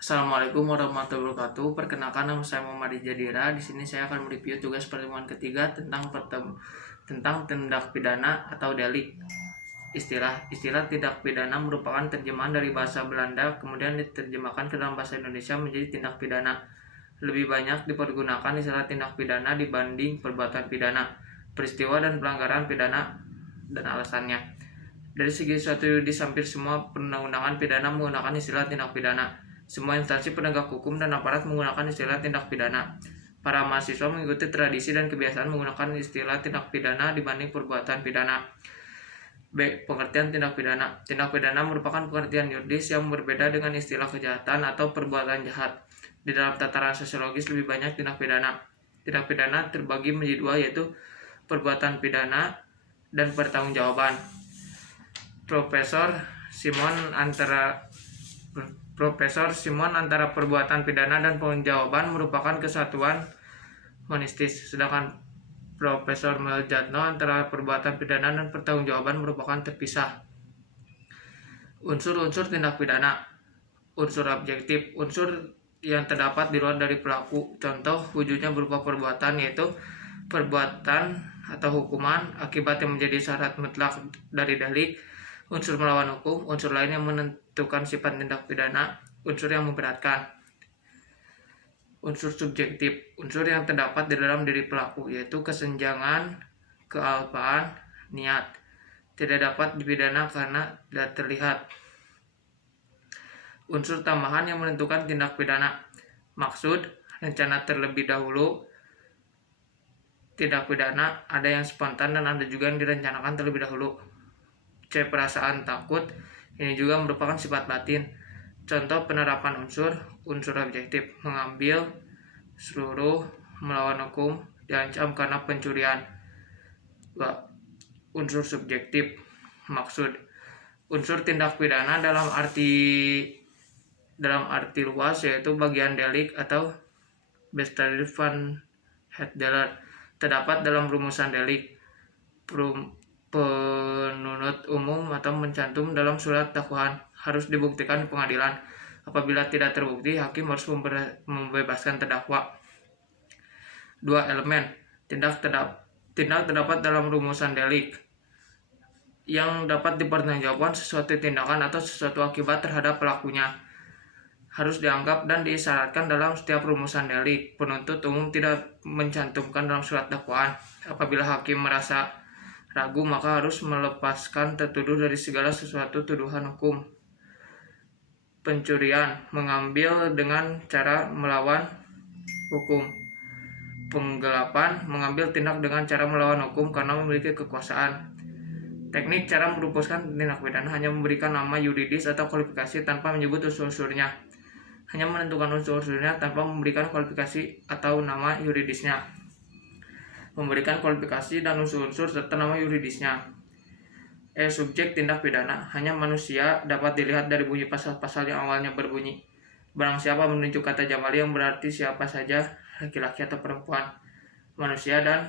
Assalamualaikum warahmatullahi wabarakatuh. Perkenalkan, nama saya Muhammad Jadira. Di sini saya akan mereview tugas pertemuan ketiga tentang tindak pidana atau delik. Istilah tindak pidana merupakan terjemahan dari bahasa Belanda kemudian diterjemahkan ke dalam bahasa Indonesia menjadi tindak pidana. Lebih banyak dipergunakan istilah tindak pidana dibanding perbuatan pidana, peristiwa dan pelanggaran pidana dan alasannya. Dari segi suatu hampir semua perundang-undangan pidana menggunakan istilah tindak pidana. Semua instansi penegak hukum dan aparat menggunakan istilah tindak pidana. Para mahasiswa mengikuti tradisi dan kebiasaan menggunakan istilah tindak pidana dibanding perbuatan pidana. B. Pengertian tindak pidana. Tindak pidana merupakan pengertian yuridis yang berbeda dengan istilah kejahatan atau perbuatan jahat. Di dalam tataran sosiologis lebih banyak tindak pidana. Tindak pidana terbagi menjadi dua, yaitu perbuatan pidana dan pertanggungjawaban. Profesor Simon antara perbuatan pidana dan pertanggungjawaban merupakan kesatuan monistis, sedangkan Profesor Meljatno antara perbuatan pidana dan pertanggungjawaban merupakan terpisah. Unsur-unsur tindak pidana. Unsur objektif, unsur yang terdapat di luar dari pelaku. Contoh wujudnya berupa perbuatan, yaitu perbuatan atau hukuman akibat yang menjadi syarat mutlak dari delik. Unsur melawan hukum, unsur lain yang menentukan sifat tindak pidana, unsur yang memberatkan. Unsur subjektif, unsur yang terdapat di dalam diri pelaku, yaitu kesenjangan, kealpaan, niat. Tidak dapat dipidana karena tidak terlihat. Unsur tambahan yang menentukan tindak pidana. Maksud, rencana terlebih dahulu. Tindak pidana ada yang spontan dan ada juga yang direncanakan terlebih dahulu. C. Perasaan takut, ini juga merupakan sifat batin. Contoh penerapan unsur objektif, mengambil, seluruh, melawan hukum, diancam karena pencurian. Unsur subjektif, maksud. Unsur tindak pidana dalam arti luas, yaitu bagian delik atau Bestraft van het deler, terdapat dalam rumusan delik. Penuntut umum atau mencantum dalam surat dakwaan harus dibuktikan di pengadilan. Apabila tidak terbukti, hakim harus membebaskan terdakwa. 2. Elemen tindak terdapat dalam rumusan delik yang dapat dipertanggungjawabkan sesuatu tindakan atau sesuatu akibat terhadap pelakunya. Harus dianggap dan disyaratkan dalam setiap rumusan delik. Penuntut umum tidak mencantumkan dalam surat dakwaan. Apabila hakim merasa ragu, maka harus melepaskan tertuduh dari segala sesuatu tuduhan hukum. Pencurian, mengambil dengan cara melawan hukum. Penggelapan, mengambil tindak dengan cara melawan hukum karena memiliki kekuasaan. Teknik cara merumuskan tindak pidana hanya memberikan nama yuridis atau kualifikasi tanpa menyebut unsur-unsurnya. Hanya menentukan unsur-unsurnya tanpa memberikan kualifikasi atau nama yuridisnya. Memberikan kualifikasi dan unsur-unsur serta nama yuridisnya. Subjek tindak pidana, hanya manusia dapat dilihat dari bunyi pasal-pasal yang awalnya berbunyi barang siapa menunjuk kata jamali yang berarti siapa saja, laki-laki atau perempuan, manusia dan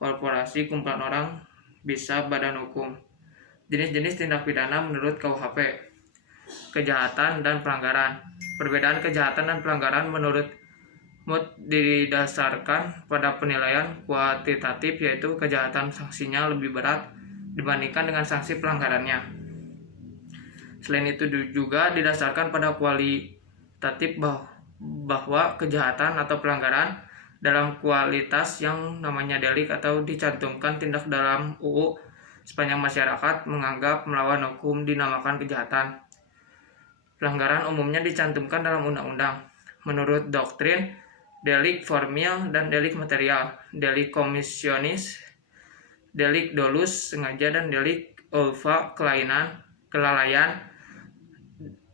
korporasi, kumpulan orang, bisa badan hukum. Jenis-jenis tindak pidana menurut KUHP. Kejahatan dan pelanggaran. Perbedaan kejahatan dan pelanggaran menurut MUT didasarkan pada penilaian kuantitatif, yaitu kejahatan sanksinya lebih berat dibandingkan dengan sanksi pelanggarannya. Selain itu juga didasarkan pada kualitatif bahwa kejahatan atau pelanggaran dalam kualitas yang namanya delik atau dicantumkan tindak dalam UU sepanjang masyarakat menganggap melawan hukum dinamakan kejahatan. Pelanggaran umumnya dicantumkan dalam undang-undang. Menurut doktrin, delik formil dan delik material, delik komisionis, delik dolus sengaja dan delik ulfa kelalaian,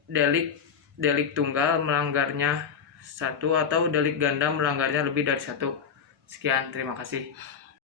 delik tunggal melanggarnya satu atau delik ganda melanggarnya lebih dari satu. Sekian, terima kasih.